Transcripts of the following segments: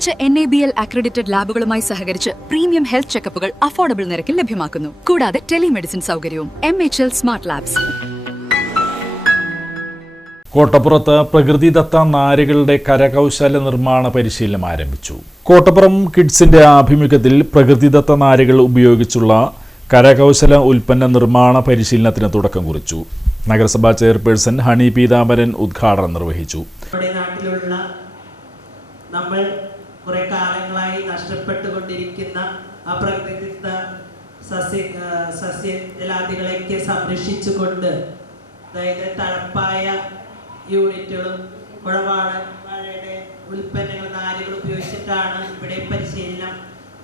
മികച്ച NABL accredited ലാബുകളുമായി സഹകരിച്ച് premium health ചെക്കപ്പുകൾ affordable നിരക്കിൽ ലഭ്യമാക്കുന്നു. കൂടാതെ ടെലിമെഡിസിൻ സൗകര്യവും. MHL smart labs. കോട്ടപ്പുറത്ത് പ്രകൃതിദത്ത നാരുകളുടെ കരകൗശല നിർമ്മാണ പരിശീലനം ആരംഭിച്ചു. കോട്ടപ്പുറം കിഡ്സിന്റെ ആഭിമുഖ്യത്തിൽ പ്രകൃതിദത്ത നാരുകൾ ഉപയോഗിച്ചുള്ള കരകൗശല ഉൽപ്പന്ന നിർമ്മാണ പരിശീലനത്തിന് തുടക്കം കുറിച്ചു. നഗരസഭാ ചെയർപേഴ്സൺ ഹണി പീതാംബരൻ ഉദ്ഘാടനം നിർവഹിച്ചു. നാട്ടിലുള്ള നമ്മൾ കുറെ കാലങ്ങളായി നഷ്ടപ്പെട്ടുകൊണ്ടിരിക്കുന്ന ആ പ്രകൃതിദത്ത സസ്യജലാദികളെയൊക്കെ സംരക്ഷിച്ചുകൊണ്ട്, അതായത് തഴപ്പായ യൂണിറ്റുകളും കുഴവാഴയുടെ ഉൽപ്പന്നങ്ങൾ നാരുകൾ ഉപയോഗിച്ചിട്ടാണ് ഇവിടെ പരിശീലനം,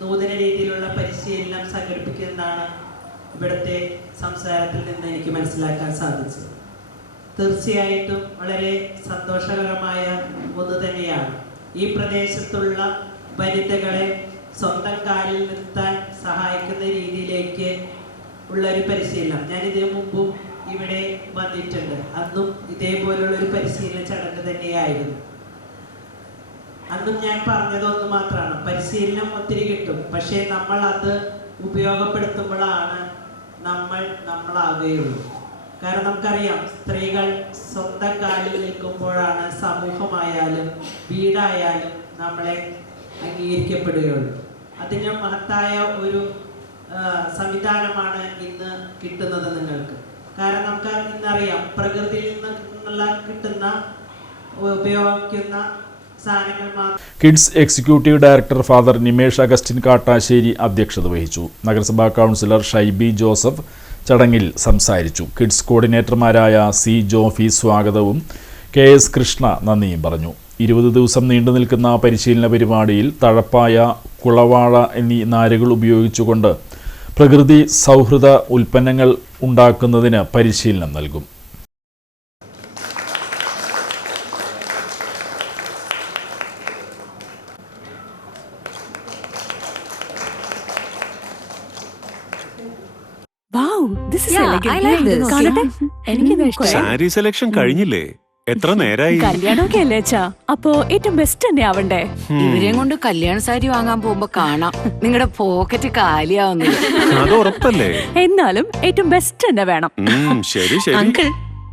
നൂതന രീതിയിലുള്ള പരിശീലനം സംഘടിപ്പിക്കുന്നതാണ് ഇവിടുത്തെ സംസാരത്തിൽ നിന്ന് എനിക്ക് മനസ്സിലാക്കാൻ സാധിച്ചത്. തീർച്ചയായിട്ടും വളരെ സന്തോഷകരമായ ഒന്ന് തന്നെയാണ്. ഈ പ്രദേശത്തുള്ള വനിതകളെ സ്വന്തം കാലിൽ നിർത്താൻ സഹായിക്കുന്ന രീതിയിലേക്ക് ഉള്ളൊരു പരിശീലനം ഞാൻ ഇതിനു മുമ്പും ഇവിടെ വന്നിട്ടുണ്ട്. അന്നും ഇതേപോലുള്ളൊരു പരിശീലന ചടങ്ങ് തന്നെയായിരുന്നു. അന്നും ഞാൻ പറഞ്ഞതൊന്ന് മാത്രമാണ്, പരിശീലനം ഒത്തിരി കിട്ടും, പക്ഷേ നമ്മൾ അത് ഉപയോഗപ്പെടുത്തുമ്പോഴാണ് നമ്മളാകുകയുള്ളൂ. കാരണം നമുക്കറിയാം, സ്ത്രീകൾ സ്വന്തം കാലിൽ നിൽക്കുമ്പോഴാണ് സമൂഹമായാലും വീടായാലും നമ്മളെ അംഗീകരിക്കപ്പെടുകയുള്ളൂ. അതിന് മഹത്തായ ഒരു സംവിധാനമാണ് ഇന്ന് കിട്ടുന്നത് നിങ്ങൾക്ക്. കാരണം നമുക്ക് ഇന്നറിയാം, പ്രകൃതിയിൽ നിന്നുള്ള കിട്ടുന്ന ഉപയോഗിക്കുന്ന സാധനങ്ങൾ മാത്രം. Kids executive director father Nimesh Augustine Kattassery അധ്യക്ഷത വഹിച്ചു. നഗരസഭാ കൗൺസിലർ ഷൈബി ജോസഫ് ചടങ്ങിൽ സംസാരിച്ചു. കിഡ്സ് കോർഡിനേറ്റർമാരായ സി ജോഫി സ്വാഗതവും KS കൃഷ്ണ നന്ദിയും പറഞ്ഞു. 20 ദിവസം നീണ്ടു നിൽക്കുന്ന പരിശീലന പരിപാടിയിൽ തഴപ്പായ, കുളവാഴ എന്നീ നാരുകൾ ഉപയോഗിച്ചുകൊണ്ട് പ്രകൃതി സൗഹൃദ ഉൽപ്പന്നങ്ങൾ ഉണ്ടാക്കുന്നതിന് പരിശീലനം നൽകും. സാരി സെലക്ഷൻ കഴിഞ്ഞില്ലേ? എത്ര നേരായി? കല്യാണമൊക്കെ അല്ലേ അച്ഛാ, അപ്പോ ഏറ്റവും ബെസ്റ്റ് തന്നെ ആവണ്ടേ? ഇവരെയും കൊണ്ട് കല്യാണ സാരി വാങ്ങാൻ പോകുമ്പോ കാണാം നിങ്ങളുടെ പോക്കറ്റ് കാലിയാവുന്നത്. അത് ഉറപ്പല്ലേ? എന്നാലും ഏറ്റവും ബെസ്റ്റ് തന്നെ വേണം. ശരി ശരി അങ്കിൾ,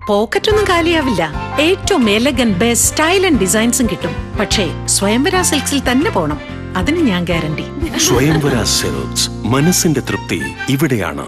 പോക്കറ്റ് ഒന്നും കാലിയാവില്ല. ഏറ്റവും എലഗൻ ബെസ്റ്റ് സ്റ്റൈൽ ആൻഡ് ഡിസൈൻസും കിട്ടും. പക്ഷേ സ്വയംവര സിൽക്സിൽ തന്നെ പോണം, അതിന് ഞാൻ ഗ്യാരണ്ടി. സ്വയംവര സിൽക്സ്, മനസ്സിന്റെ തൃപ്തി ഇവിടെയാണ്.